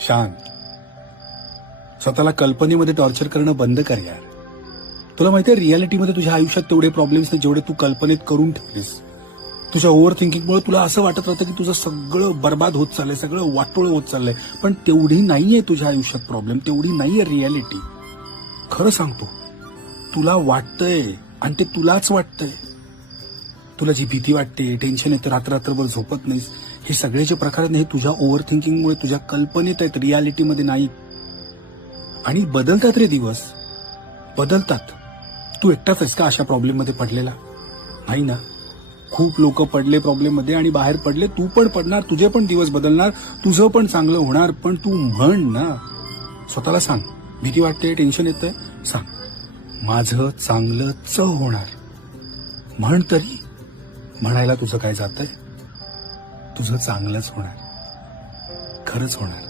शांत. स्वतःला कल्पनेमध्ये टॉर्चर करणं बंद कर यार. तुला माहितीये रियालिटीमध्ये तुझ्या आयुष्यात तेवढे प्रॉब्लेम्स नाही जेवढे तू कल्पनेत करून ठेवलीस. तुझ्या ओव्हर थिंकिंगमुळे तुला असं वाटत राहतं की तुझं सगळं बर्बाद होत चाललंय, सगळं वाटोळ होत चाललंय. पण तेवढी नाहीये तुझ्या आयुष्यात प्रॉब्लेम, तेवढी नाहीये रियालिटी. खरं सांगतो, तुला वाटतंय आणि ते तुलाच वाटतंय. तुला जी भीती वाटते, टेन्शन येतं, रात्रभर झोपत नाहीस, हे सगळे जे प्रकार आहेत हे तुझ्या ओव्हर थिंकिंगमुळे तुझ्या कल्पनेत आहेत, रियालिटीमध्ये नाही. आणि बदलतात रे दिवस, बदलतात. तू एकटाच आहेस का अशा प्रॉब्लेम मध्ये पडलेला? नाही ना, खूप लोक पडले प्रॉब्लेम मध्ये आणि बाहेर पडले. तू पण पडणार, तुझे पण दिवस बदलणार, तुझं पण चांगलं होणार. पण तू म्हण ना, स्वतःला सांग. भीती वाटते, टेन्शन येतंय, सांग माझं चांगलंच होणार. म्हण तरी. म्हणायला तुझं काय जातंय? तुझं चांगलंच होणार, खरंच होणार.